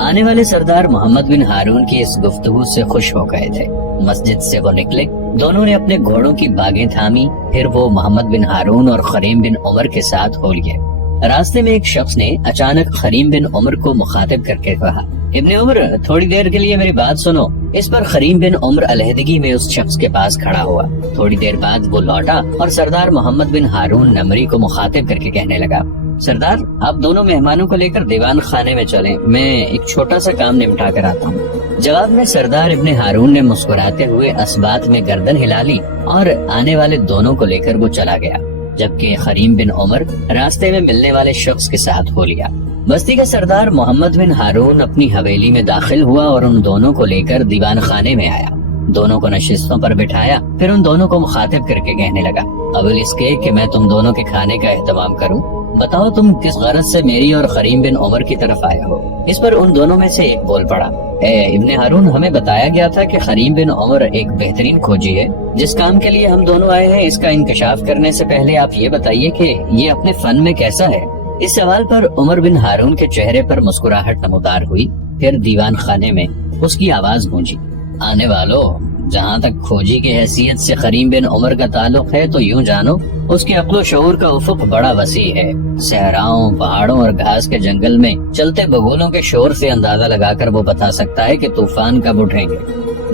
آنے والے سردار محمد بن ہارون کی اس گفتگو سے خوش ہو گئے تھے۔ مسجد سے وہ نکلے، دونوں نے اپنے گھوڑوں کی باگیں تھامی، پھر وہ محمد بن ہارون اور خریم بن عمر کے ساتھ ہو لیے۔ راستے میں ایک شخص نے اچانک خریم بن عمر کو مخاطب کر کے کہا، ابن عمر تھوڑی دیر کے لیے میری بات سنو۔ اس پر خریم بن عمر علیحدگی میں اس شخص کے پاس کھڑا ہوا۔ تھوڑی دیر بعد وہ لوٹا اور سردار محمد بن ہارون نمری کو مخاطب کر کے کہنے لگا، سردار آپ دونوں مہمانوں کو لے کر دیوان خانے میں چلیں، میں ایک چھوٹا سا کام نمٹا کر آتا ہوں۔ جواب میں سردار ابن ہارون نے مسکراتے ہوئے اسبات میں گردن ہلا لی اور آنے والے دونوں کو لے کر وہ چلا گیا، جبکہ خریم بن عمر راستے میں ملنے والے شخص کے ساتھ ہو لیا۔ بستی کا سردار محمد بن ہارون اپنی حویلی میں داخل ہوا اور ان دونوں کو لے کر دیوان خانے میں آیا۔ دونوں کو نشستوں پر بٹھایا، پھر ان دونوں کو مخاطب کر کے کہنے لگا، قبل اس کے کہ میں تم دونوں کے کھانے کا اہتمام کروں، بتاؤ تم کس غرض سے میری اور خریم بن عمر کی طرف آئے ہو؟ اس پر ان دونوں میں سے ایک بول پڑا، اے ابن ہارون، ہمیں بتایا گیا تھا کہ خریم بن عمر ایک بہترین کھوجی ہے۔ جس کام کے لیے ہم دونوں آئے ہیں اس کا انکشاف کرنے سے پہلے آپ یہ بتائیے کہ یہ اپنے فن میں کیسا ہے؟ اس سوال پر عمر بن ہارون کے چہرے پر مسکراہٹ نمودار ہوئی، پھر دیوان خانے میں اس کی آواز گونجی، آنے والوں، جہاں تک کھوجی کی حیثیت سے خریم بن عمر کا تعلق ہے تو یوں جانو اس کے عقل و شعور کا افق بڑا وسیع ہے۔ صحراؤں، پہاڑوں اور گھاس کے جنگل میں چلتے بگولوں کے شور سے اندازہ لگا کر وہ بتا سکتا ہے کہ طوفان کب اٹھیں گے۔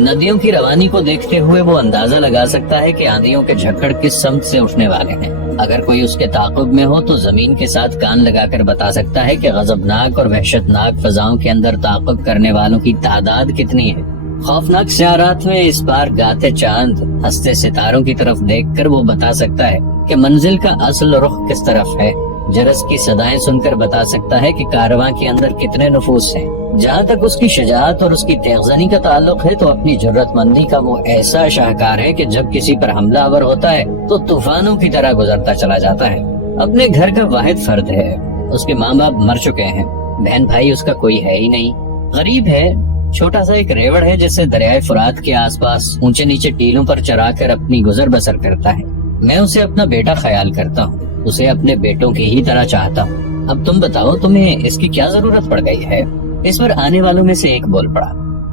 ندیوں کی روانی کو دیکھتے ہوئے وہ اندازہ لگا سکتا ہے کہ آندھیوں کے جھکڑ کس سمت سے اٹھنے والے ہیں۔ اگر کوئی اس کے تعاقب میں ہو تو زمین کے ساتھ کان لگا کر بتا سکتا ہے کہ غضبناک اور وحشتناک فضاؤں کے اندر تعاقب کرنے والوں کی تعداد کتنی ہے۔ خوفناک سیارات میں اس بار گاتے چاند، ہنستے ستاروں کی طرف دیکھ کر وہ بتا سکتا ہے کہ منزل کا اصل رخ کس طرف ہے۔ جرس کی صدائیں سن کر بتا سکتا ہے کہ کارواں کے اندر کتنے نفوس ہیں۔ جہاں تک اس کی شجاعت اور اس کی تیغزنی کا تعلق ہے تو اپنی جرت مندی کا وہ ایسا شاہکار ہے کہ جب کسی پر حملہ آور ہوتا ہے تو طوفانوں کی طرح گزرتا چلا جاتا ہے۔ اپنے گھر کا واحد فرد ہے، اس کے ماں باپ مر چکے ہیں، بہن بھائی اس کا کوئی ہے ہی نہیں، غریب ہے، چھوٹا سا ایک ریوڑ ہے جسے دریائے فرات کے آس پاس اونچے نیچے ٹیلوں پر چرا کر اپنی گزر بسر کرتا ہے۔ میں اسے اپنا بیٹا خیال کرتا ہوں، اسے اپنے بیٹوں کی ہی طرح چاہتا ہوں۔ اب تم بتاؤ تمہیں اس کی کیا ضرورت پڑ گئی ہے؟ اس پر آنے والوں میں سے ایک بول پڑا،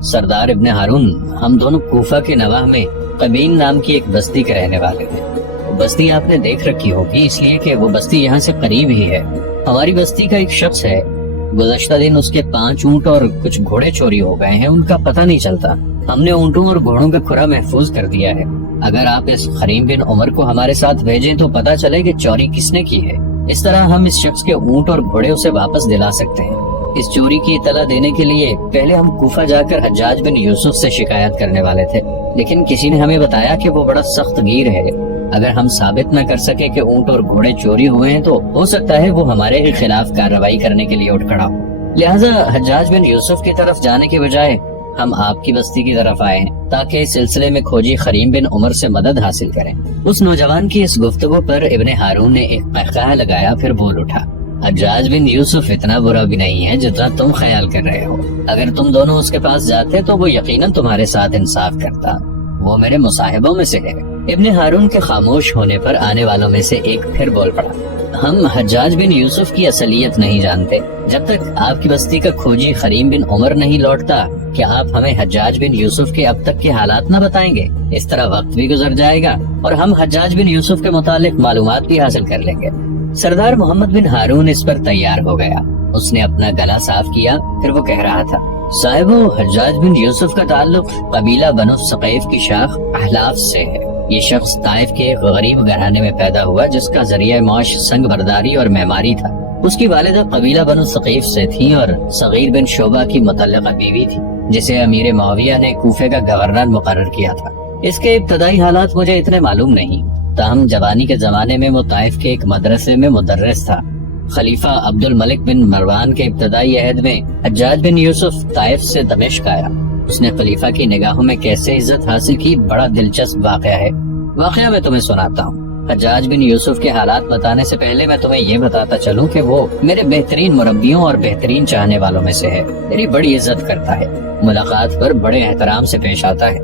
سردار ابن ہارون، ہم دونوں کوفہ کے نواح میں قبین نام کی ایک بستی کے رہنے والے ہیں۔ بستی آپ نے دیکھ رکھی ہوگی اس لیے کہ وہ بستی یہاں سے قریب ہی ہے۔ ہماری بستی کا ایک شخص ہے، گزشتہ دن اس کے 5 اونٹ اور کچھ گھوڑے چوری ہو گئے ہیں، ان کا پتہ نہیں چلتا۔ ہم نے اونٹوں اور گھوڑوں کا کھرا محفوظ کر دیا ہے۔ اگر آپ اس خریم بن عمر کو ہمارے ساتھ بھیجیں تو پتہ چلے کہ چوری کس نے کی ہے۔ اس طرح ہم اس شخص کے اونٹ اور گھوڑے اسے واپس دلا سکتے ہیں۔ اس چوری کی اطلاع دینے کے لیے پہلے ہم کوفہ جا کر حجاج بن یوسف سے شکایت کرنے والے تھے، لیکن کسی نے ہمیں بتایا کہ وہ بڑا سخت گیر ہے۔ اگر ہم ثابت نہ کر سکے کہ اونٹ اور گھوڑے چوری ہوئے ہیں تو ہو سکتا ہے وہ ہمارے ہی خلاف کارروائی کرنے کے لیے اٹھ کھڑا ہو۔ لہٰذا حجاج بن یوسف کی طرف جانے کے بجائے ہم آپ کی بستی کی طرف آئے ہیں تاکہ اس سلسلے میں کھوجی خریم بن عمر سے مدد حاصل کریں۔ اس نوجوان کی اس گفتگو پر ابن ہارون نے ایک قہقہہ لگایا، پھر بول اٹھا، حجاج بن یوسف اتنا برا بھی نہیں ہے جتنا تم خیال کر رہے ہو۔ اگر تم دونوں اس کے پاس جاتے تو وہ یقیناً تمہارے ساتھ انصاف کرتا، وہ میرے مصاحبوں میں سے ہے۔ ابن ہارون کے خاموش ہونے پر آنے والوں میں سے ایک پھر بول پڑا، ہم حجاج بن یوسف کی اصلیت نہیں جانتے۔ جب تک آپ کی بستی کا کھوجی خریم بن عمر نہیں لوٹتا کیا آپ ہمیں حجاج بن یوسف کے اب تک کے حالات نہ بتائیں گے؟ اس طرح وقت بھی گزر جائے گا اور ہم حجاج بن یوسف کے متعلق معلومات بھی حاصل کر لیں گے۔ سردار محمد بن ہارون اس پر تیار ہو گیا، اس نے اپنا گلا صاف کیا، پھر وہ کہہ رہا تھا، صاحبو، حجاج بن یوسف کا تعلق قبیلہ بنو ثقیف کی شاخ احلاف سے ہے۔ یہ شخص طائف کے ایک غریب گھرانے میں پیدا ہوا جس کا ذریعہ معاش سنگ برداری اور معماری تھا۔ اس کی والدہ قبیلہ بنو ثقیف سے تھی اور صغیر بن شعبہ کی متعلقہ بیوی تھی جسے امیر معاویہ نے کوفے کا گورنر مقرر کیا تھا۔ اس کے ابتدائی حالات مجھے اتنے معلوم نہیں، تاہم جوانی کے زمانے میں وہ طائف کے ایک مدرسے میں مدرس تھا۔ خلیفہ عبد الملک بن مروان کے ابتدائی عہد میں حجاج بن یوسف طائف سے دمشق آیا۔ اس نے خلیفہ کی نگاہوں میں کیسے عزت حاصل کی، بڑا دلچسپ واقعہ ہے۔ واقعہ میں تمہیں سناتا ہوں۔ حجاج بن یوسف کے حالات بتانے سے پہلے میں تمہیں یہ بتاتا چلوں کہ وہ میرے بہترین مربیوں اور بہترین چاہنے والوں میں سے ہے، میری بڑی عزت کرتا ہے، ملاقات پر بڑے احترام سے پیش آتا ہے۔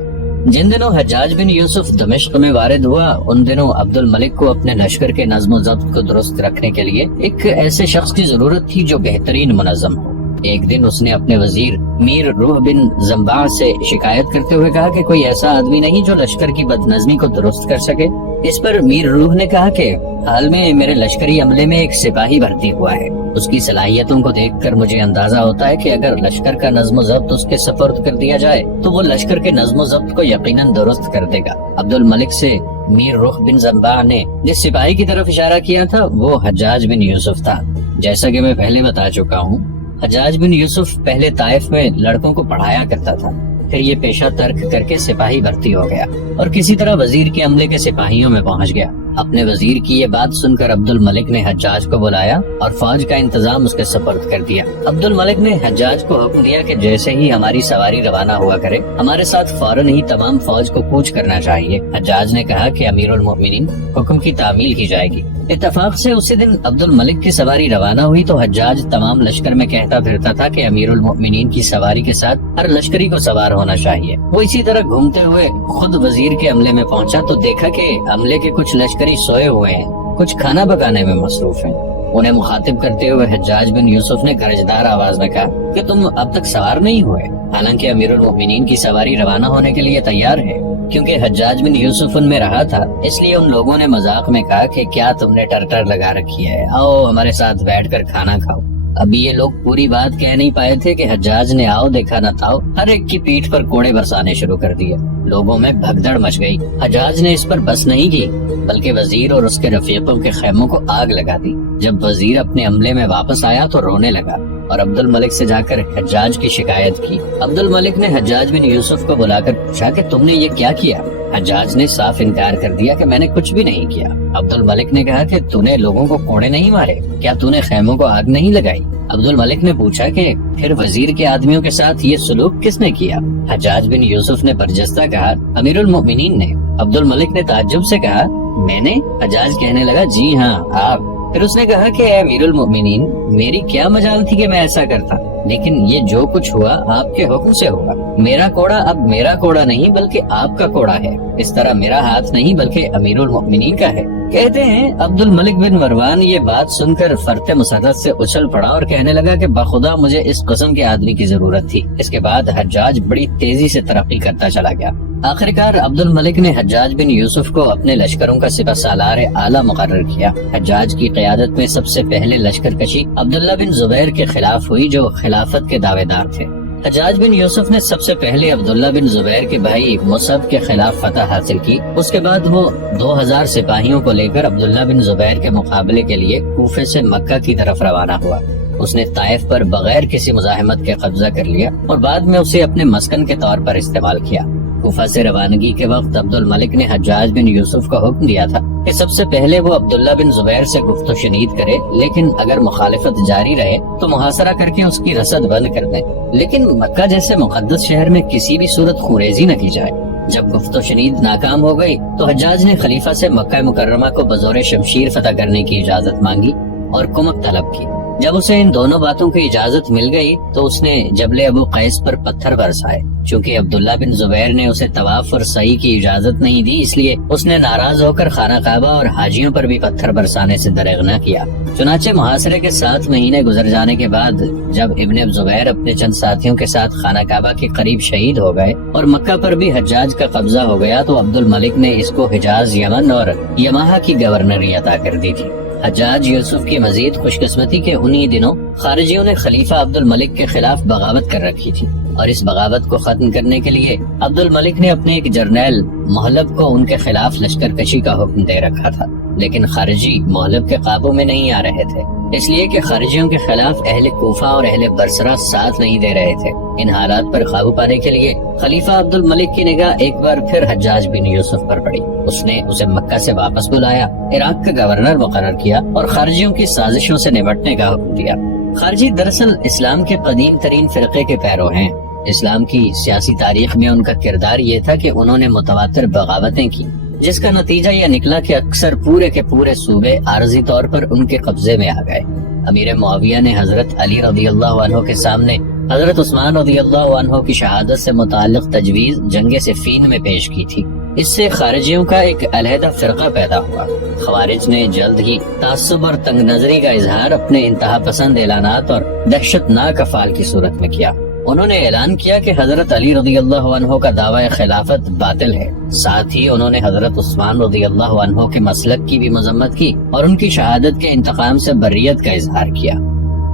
جن دنوں حجاج بن یوسف دمشق میں وارد ہوا ان دنوں عبد الملک کو اپنے لشکر کے نظم و ضبط کو درست رکھنے کے لیے ایک ایسے شخص کی ضرورت تھی جو بہترین منظم ہو۔ ایک دن اس نے اپنے وزیر میر روح بن زمبع سے شکایت کرتے ہوئے کہا کہ کوئی ایسا آدمی نہیں جو لشکر کی بدنظمی کو درست کر سکے۔ اس پر میر روح نے کہا کہ حال میں میرے لشکری عملے میں ایک سپاہی بھرتی ہوا ہے، اس کی صلاحیتوں کو دیکھ کر مجھے اندازہ ہوتا ہے کہ اگر لشکر کا نظم و ضبط اس کے سپرد کر دیا جائے تو وہ لشکر کے نظم و ضبط کو یقیناً درست کر دے گا۔ عبد الملک سے میر روح بن زمبع نے جس سپاہی کی طرف اشارہ کیا تھا وہ حجاج بن یوسف تھا۔ جیسا کہ میں پہلے بتا چکا ہوں، حجاج بن یوسف پہلے طائف میں لڑکوں کو پڑھایا کرتا تھا، پھر یہ پیشہ ترک کر کے سپاہی بھرتی ہو گیا اور کسی طرح وزیر کے عملے کے سپاہیوں میں پہنچ گیا۔ اپنے وزیر کی یہ بات سن کر عبد الملک نے حجاج کو بلایا اور فوج کا انتظام اس کے سپرد کر دیا۔ عبد الملک نے حجاج کو حکم دیا کہ جیسے ہی ہماری سواری روانہ ہوا کرے ہمارے ساتھ فوراً ہی تمام فوج کو کوچ کرنا چاہیے۔ حجاج نے کہا کہ امیر المؤمنین حکم کی تعمیل کی جائے گی۔ اتفاق سے اسی دن عبد الملک کی سواری روانہ ہوئی تو حجاج تمام لشکر میں کہتا پھرتا تھا کہ امیر المؤمنین کی سواری کے ساتھ ہر لشکری کو سوار ہونا چاہیے۔ وہ اسی طرح گھومتے ہوئے خود وزیر کے عملے میں پہنچا تو دیکھا کہ عملے کے کچھ لشکری سوئے ہوئے ہیں، کچھ کھانا پکانے میں مصروف ہیں۔ انہیں مخاطب کرتے ہوئے حجاج بن یوسف نے گرجدار آواز میں کہا کہ تم اب تک سوار نہیں ہوئے، حالانکہ امیر المؤمنین کی سواری روانہ ہونے کے لیے تیار ہے۔ کیونکہ حجاج بن یوسف ان میں رہا تھا اس لیے ان لوگوں نے مذاق میں کہا کہ کیا تم نے ٹرٹر لگا رکھی ہے، آؤ ہمارے ساتھ بیٹھ کر کھانا کھاؤ۔ ابھی یہ لوگ پوری بات کہہ نہیں پائے تھے کہ حجاج نے آؤ دیکھا نہ تھاؤ ہر ایک کی پیٹھ پر کوڑے برسانے شروع کر دیے۔ لوگوں میں بھگدڑ مچ گئی۔ حجاج نے اس پر بس نہیں کی بلکہ وزیر اور اس کے رفیقوں کے خیموں کو آگ لگا دی۔ جب وزیر اپنے عملے میں واپس آیا تو رونے لگا اور عبد الملک سے جا کر حجاج کی شکایت کی۔ عبد الملک نے حجاج بن یوسف کو بلا کر پوچھا کہ تم نے یہ کیا کیا؟ حجاج نے صاف انکار کر دیا کہ میں نے کچھ بھی نہیں کیا۔ عبد الملک نے کہا کہ تو نے لوگوں کو کوڑے نہیں مارے، کیا تو نے خیموں کو آگ نہیں لگائی؟ عبد الملک نے پوچھا کہ پھر وزیر کے آدمیوں کے ساتھ یہ سلوک کس نے کیا؟ حجاج بن یوسف نے برجستہ کہا امیر المؤمنین نے۔ عبد الملک نے تعجب سے کہا میں نے؟ حجاج کہنے لگا جی ہاں آپ۔ پھر اس نے کہا کہ اے امیر المؤمنین میری کیا مجال تھی کہ میں ایسا کرتا، لیکن یہ جو کچھ ہوا آپ کے حکم سے ہوا۔ میرا کوڑا اب میرا کوڑا نہیں بلکہ آپ کا کوڑا ہے، اس طرح میرا ہاتھ نہیں بلکہ امیر المؤمنین کا ہے۔ کہتے ہیں عبد الملک بن مروان یہ بات سن کر فرط مسرت سے اچھل پڑا اور کہنے لگا کہ بخدا مجھے اس قسم کے آدمی کی ضرورت تھی۔ اس کے بعد حجاج بڑی تیزی سے ترقی کرتا چلا گیا۔ آخرکار عبد الملک نے حجاج بن یوسف کو اپنے لشکروں کا سپہ سالار اعلیٰ مقرر کیا۔ حجاج کی قیادت میں سب سے پہلے لشکر کشی عبداللہ بن زبیر کے خلاف ہوئی جو خلافت کے دعوے دار تھے۔ حجاج بن یوسف نے سب سے پہلے عبداللہ بن زبیر کے بھائی مصعب کے خلاف فتح حاصل کی۔ اس کے بعد وہ 2000 سپاہیوں کو لے کر عبداللہ بن زبیر کے مقابلے کے لیے کوفے سے مکہ کی طرف روانہ ہوا۔ اس نے طائف پر بغیر کسی مزاحمت کے قبضہ کر لیا اور بعد میں اسے اپنے مسکن کے طور پر استعمال کیا۔ کوفہ سے روانگی کے وقت عبد الملک نے حجاج بن یوسف کو حکم دیا تھا کہ سب سے پہلے وہ عبداللہ بن زبیر سے گفت و شنید کرے، لیکن اگر مخالفت جاری رہے تو محاصرہ کر کے اس کی رسد بند کر دیں، لیکن مکہ جیسے مقدس شہر میں کسی بھی صورت خوریزی نہ کی جائے۔ جب گفت و شنید ناکام ہو گئی تو حجاج نے خلیفہ سے مکہ مکرمہ کو بزور شمشیر فتح کرنے کی اجازت مانگی اور کمک طلب کی۔ جب اسے ان دونوں باتوں کی اجازت مل گئی تو اس نے جبل ابو قیس پر پتھر برسائے۔ چونکہ عبداللہ بن زبیر نے اسے طواف اور سعی کی اجازت نہیں دی اس لیے اس نے ناراض ہو کر خانہ کعبہ اور حاجیوں پر بھی پتھر برسانے سے دریغ نہ کیا۔ چنانچہ محاصرے کے 7 مہینے گزر جانے کے بعد جب ابن زبیر اپنے چند ساتھیوں کے ساتھ خانہ کعبہ کے قریب شہید ہو گئے اور مکہ پر بھی حجاج کا قبضہ ہو گیا تو عبد الملک نے اس کو حجاز، یمن اور یماہا کی گورنری عطا کر دی تھی۔ حجاج یوسف کی مزید خوش قسمتی کے انہی دنوں خارجیوں نے خلیفہ عبد الملک کے خلاف بغاوت کر رکھی تھی اور اس بغاوت کو ختم کرنے کے لیے عبد الملک نے اپنے ایک جرنیل محلب کو ان کے خلاف لشکر کشی کا حکم دے رکھا تھا، لیکن خارجی محلب کے قابو میں نہیں آ رہے تھے، اس لیے کہ خارجیوں کے خلاف اہل کوفہ اور اہل بصرہ ساتھ نہیں دے رہے تھے۔ ان حالات پر قابو پانے کے لیے خلیفہ عبد الملک کی نگاہ ایک بار پھر حجاج بن یوسف پر پڑی۔ اس نے اسے مکہ سے واپس بلایا، عراق کا گورنر مقرر کیا اور خارجیوں کی سازشوں سے نمٹنے کا حکم دیا۔ خارجی دراصل اسلام کے قدیم ترین فرقے کے پیرو ہیں۔ اسلام کی سیاسی تاریخ میں ان کا کردار یہ تھا کہ انہوں نے متواتر بغاوتیں کی، جس کا نتیجہ یہ نکلا کہ اکثر پورے کے پورے صوبے عارضی طور پر ان کے قبضے میں آ گئے۔ امیر معاویہ نے حضرت علی رضی اللہ عنہ کے سامنے حضرت عثمان رضی اللہ عنہ کی شہادت سے متعلق تجویز جنگ صفین میں پیش کی تھی۔ اس سے خارجیوں کا ایک علیحدہ فرقہ پیدا ہوا۔ خوارج نے جلد ہی تعصب اور تنگ نظری کا اظہار اپنے انتہا پسند اعلانات اور دہشت ناک افعال کی صورت میں کیا۔ انہوں نے اعلان کیا کہ حضرت علی رضی اللہ عنہ کا دعوی خلافت باطل ہے۔ ساتھ ہی انہوں نے حضرت عثمان رضی اللہ عنہ کے مسلک کی بھی مذمت کی اور ان کی شہادت کے انتقام سے بریت کا اظہار کیا۔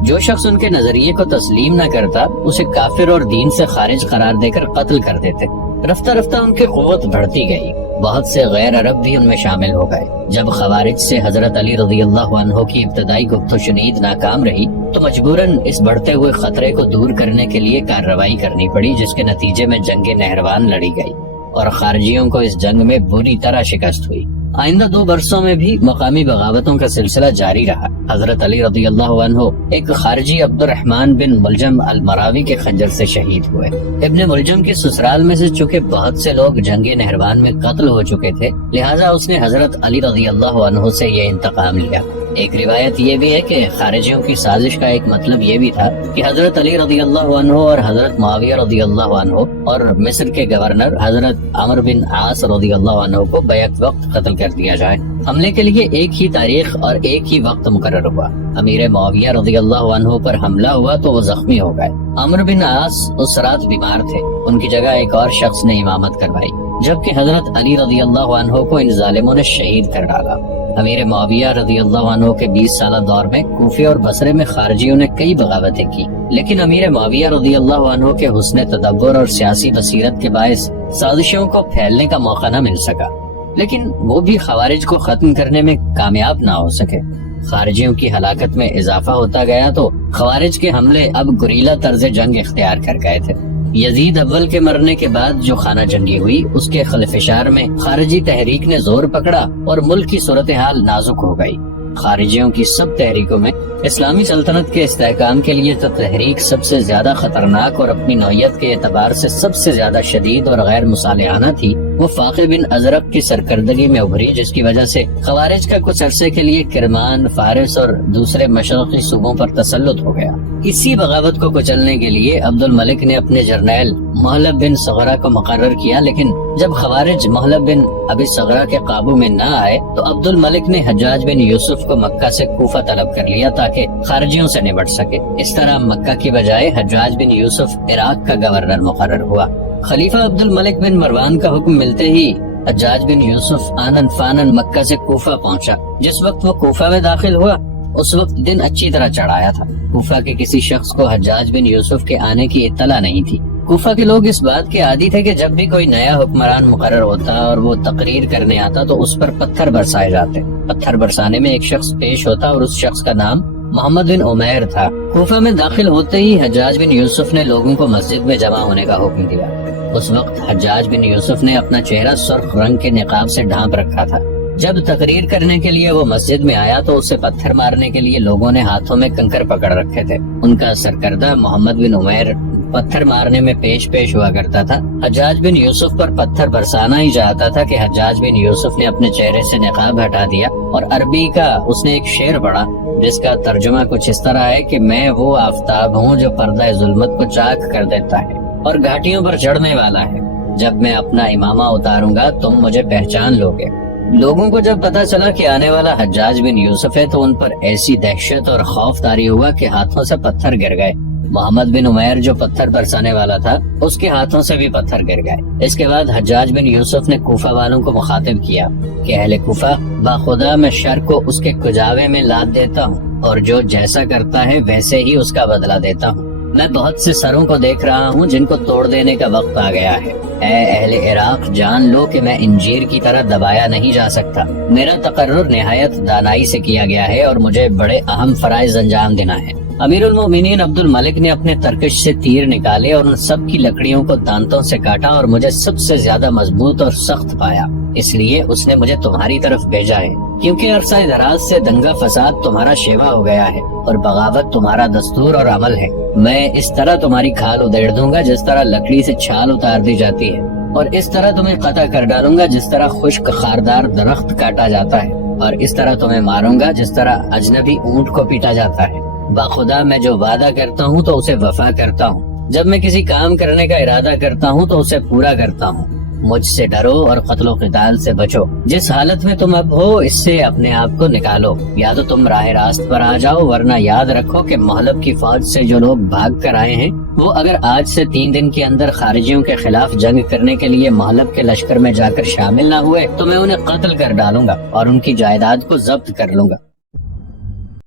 جو شخص ان کے نظریے کو تسلیم نہ کرتا اسے کافر اور دین سے خارج قرار دے کر قتل کر دیتے۔ رفتہ رفتہ ان کی قوت بڑھتی گئی، بہت سے غیر عرب بھی ان میں شامل ہو گئے۔ جب خوارج سے حضرت علی رضی اللہ عنہ کی ابتدائی گفت و شنید ناکام رہی تو مجبوراً اس بڑھتے ہوئے خطرے کو دور کرنے کے لیے کارروائی کرنی پڑی، جس کے نتیجے میں جنگ نہروان لڑی گئی اور خارجیوں کو اس جنگ میں بری طرح شکست ہوئی۔ آئندہ 2 برسوں میں بھی مقامی بغاوتوں کا سلسلہ جاری رہا۔ حضرت علی رضی اللہ عنہ ایک خارجی عبد الرحمن بن ملجم المراوی کے خنجر سے شہید ہوئے۔ ابن ملجم کے سسرال میں سے چونکہ بہت سے لوگ جنگ نہروان میں قتل ہو چکے تھے، لہٰذا اس نے حضرت علی رضی اللہ عنہ سے یہ انتقام لیا۔ ایک روایت یہ بھی ہے کہ خارجیوں کی سازش کا ایک مطلب یہ بھی تھا کہ حضرت علی رضی اللہ عنہ اور حضرت معاویہ رضی اللہ عنہ اور مصر کے گورنر حضرت عمرو بن عاص رضی اللہ عنہ کو بیک وقت قتل کر دیا جائے۔ حملے کے لیے ایک ہی تاریخ اور ایک ہی وقت مقرر ہوا۔ امیر معاویہ رضی اللہ عنہ پر حملہ ہوا تو وہ زخمی ہو گئے۔ عمرو بن عاص اس رات بیمار تھے، ان کی جگہ ایک اور شخص نے امامت کروائی، جبکہ حضرت علی رضی اللہ عنہ کو ان ظالموں نے شہید کر ڈالا۔ امیر معاویہ رضی اللہ عنہ کے 20 سالہ دور میں کوفے اور بصرے میں خارجیوں نے کئی بغاوتیں کی، لیکن امیر معاویہ رضی اللہ عنہ کے حسن تدبر اور سیاسی بصیرت کے باعث سازشوں کو پھیلنے کا موقع نہ مل سکا، لیکن وہ بھی خوارج کو ختم کرنے میں کامیاب نہ ہو سکے۔ خارجیوں کی ہلاکت میں اضافہ ہوتا گیا تو خوارج کے حملے اب گریلا طرز جنگ اختیار کر گئے تھے۔ یزید اول کے مرنے کے بعد جو خانہ جنگی ہوئی، اس کے خلفشار میں خارجی تحریک نے زور پکڑا اور ملک کی صورتحال نازک ہو گئی۔ خارجیوں کی سب تحریکوں میں اسلامی سلطنت کے استحکام کے لیے تو تحریک سب سے زیادہ خطرناک اور اپنی نوعیت کے اعتبار سے سب سے زیادہ شدید اور غیر مصالحانہ تھی، وہ فاقہ بن ازرق کی سرکردگی میں ابھری، جس کی وجہ سے خوارج کا کچھ عرصے کے لیے کرمان، فارس اور دوسرے مشرقی صوبوں پر تسلط ہو گیا۔ اسی بغاوت کو کچلنے کے لیے عبد الملک نے اپنے جرنیل محلب بن صغرا کو مقرر کیا، لیکن جب خوارج محلب بن ابی صغرا کے قابو میں نہ آئے تو عبد الملک نے حجاج بن یوسف کو مکہ سے کوفہ طلب کر لیا تاکہ خارجیوں سے نمٹ سکے۔ اس طرح مکہ کی بجائے حجاج بن یوسف عراق کا گورنر مقرر ہوا۔ خلیفہ عبد الملک بن مروان کا حکم ملتے ہی حجاج بن یوسف آنن فانن مکہ سے کوفہ پہنچا۔ جس وقت وہ کوفہ میں داخل ہوا اس وقت دن اچھی طرح چڑھایا تھا۔ کوفہ کے کسی شخص کو حجاج بن یوسف کے آنے کی اطلاع نہیں تھی۔ کوفہ کے لوگ اس بات کے عادی تھے کہ جب بھی کوئی نیا حکمران مقرر ہوتا اور وہ تقریر کرنے آتا تو اس پر پتھر برسائے جاتے۔ پتھر برسانے میں ایک شخص پیش ہوتا اور اس شخص کا نام محمد بن عمیر تھا۔ کوفہ میں داخل ہوتے ہی حجاج بن یوسف نے لوگوں کو مسجد میں جمع ہونے کا حکم دیا۔ اس وقت حجاج بن یوسف نے اپنا چہرہ سرخ رنگ کے نقاب سے ڈھانپ رکھا تھا۔ جب تقریر کرنے کے لیے وہ مسجد میں آیا تو اسے پتھر مارنے کے لیے لوگوں نے ہاتھوں میں کنکر پکڑ رکھے تھے۔ ان کا سرکردہ محمد بن عمیر پتھر مارنے میں پیش ہوا کرتا تھا۔ حجاج بن یوسف پر پتھر برسانا ہی چاہتا تھا کہ حجاج بن یوسف نے اپنے چہرے سے نقاب ہٹا دیا اور عربی کا اس نے ایک شعر پڑھا جس کا ترجمہ کچھ اس طرح ہے کہ میں وہ آفتاب ہوں جو پردہ ظلمت کو چاک کر دیتا ہے اور گھاٹیوں پر چڑھنے والا ہے۔ جب میں اپنا امامہ اتاروں گا تم مجھے پہچان لوگے۔ لوگوں کو جب پتا چلا کہ آنے والا حجاج بن یوسف ہے تو ان پر ایسی دہشت اور خوف طاری ہوا کہ ہاتھوں سے پتھر گر گئے۔ محمد بن عمیر جو پتھر برسانے والا تھا اس کے ہاتھوں سے بھی پتھر گر گئے۔ اس کے بعد حجاج بن یوسف نے کوفہ والوں کو مخاطب کیا کہ اہل کوفہ، باخدا میں شر کو اس کے کجاوے میں لاد دیتا ہوں اور جو جیسا کرتا ہے ویسے ہی اس کا بدلہ دیتا ہوں۔ میں بہت سے سروں کو دیکھ رہا ہوں جن کو توڑ دینے کا وقت آ گیا ہے۔ اے اہل عراق، جان لو کہ میں انجیر کی طرح دبایا نہیں جا سکتا۔ میرا تقرر نہایت دانائی سے کیا گیا ہے اور مجھے بڑے اہم فرائض انجام دینا ہے۔ امیر المومنین عبد الملک نے اپنے ترکش سے تیر نکالے اور ان سب کی لکڑیوں کو دانتوں سے کاٹا اور مجھے سب سے زیادہ مضبوط اور سخت پایا، اس لیے اس نے مجھے تمہاری طرف بھیجا ہے، کیونکہ عرصہ دراز سے دنگا فساد تمہارا شیوا ہو گیا ہے اور بغاوت تمہارا دستور اور عمل ہے۔ میں اس طرح تمہاری کھال ادھیڑ دوں گا جس طرح لکڑی سے چھال اتار دی جاتی ہے، اور اس طرح تمہیں قطع کر ڈالوں گا جس طرح خشک خاردار درخت کاٹا جاتا ہے، اور اس طرح تمہیں ماروں گا جس طرح اجنبی اونٹ کو پیٹا جاتا ہے۔ باخدا میں جو وعدہ کرتا ہوں تو اسے وفا کرتا ہوں، جب میں کسی کام کرنے کا ارادہ کرتا ہوں تو اسے پورا کرتا ہوں۔ مجھ سے ڈرو اور قتل و قتال سے بچو، جس حالت میں تم اب ہو اس سے اپنے آپ کو نکالو، یا تو تم راہ راست پر آ جاؤ، ورنہ یاد رکھو کہ مہلب کی فوج سے جو لوگ بھاگ کر آئے ہیں وہ اگر آج سے 3 دن کے اندر خارجیوں کے خلاف جنگ کرنے کے لیے مہلب کے لشکر میں جا کر شامل نہ ہوئے تو میں انہیں قتل کر ڈالوں گا اور ان کی جائیداد کو ضبط کر لوں گا۔